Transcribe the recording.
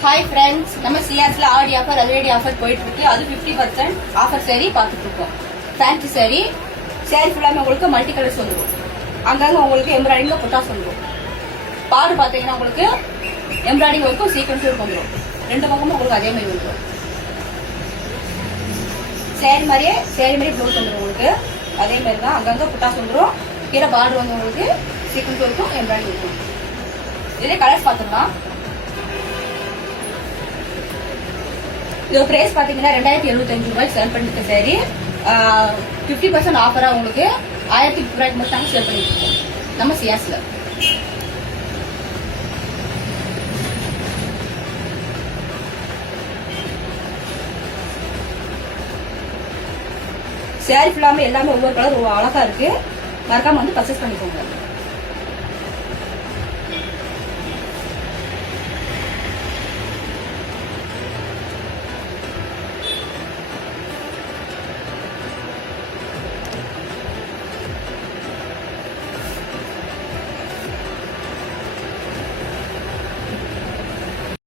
Hi friends, நம்ம சியாஸ்ல ஆடி offer அதிரடி offer போயிட்டு இருக்கு. அது 50% ஆஃபர் சாரி பார்த்துட்டு இருக்கோம். ஃபேன்சி சாரி ஃபுல்லாமே உங்களுக்கு மல்டி கலர்ஸ் வந்துடும். அங்கங்க உங்களுக்கு எம்ப்ராய்டிங் புட்டாஸ் வந்துடும். பாடு பார்த்தீங்கன்னா உங்களுக்கு எம்ப்ராய்டிங் ஒர்க்கும் சீக்வன்ஸ் ஒர்க் வந்துடும். ரெண்டு பக்கமும் உங்களுக்கு அதே மாதிரி வந்துடும். சேரீ மாதிரியே ப்ளவுஸ் வந்துடும் உங்களுக்கு. அதே மாதிரி தான் அங்கங்க புட்டாஸ் வந்துடும். கீழே பார்டர் வந்து உங்களுக்கு சீக்வன்ஸ் ஒர்க்கும் எம்ப்ராய்டிங் இருக்கும். இதே கலர்ஸ் பார்த்துக்கலாம். இது பிரைஸ் பாத்தீங்கன்னா 2075 ரூபாய்க்கு சேல் பண்ணிருக்க சாரி 50% ஆஃபரா உங்களுக்கு 1050 ரூபாய்க்கு மட்டும் சேல் பண்ணிட்டு இருக்கோம் நம்ம சியாஸ்ல. சாரி ஃபுல்லாமே எல்லாமே ஒவ்வொரு கலர் அழகா இருக்கு. மறக்காம வந்து பர்ச்சேஸ் பண்ணிக்கோங்க.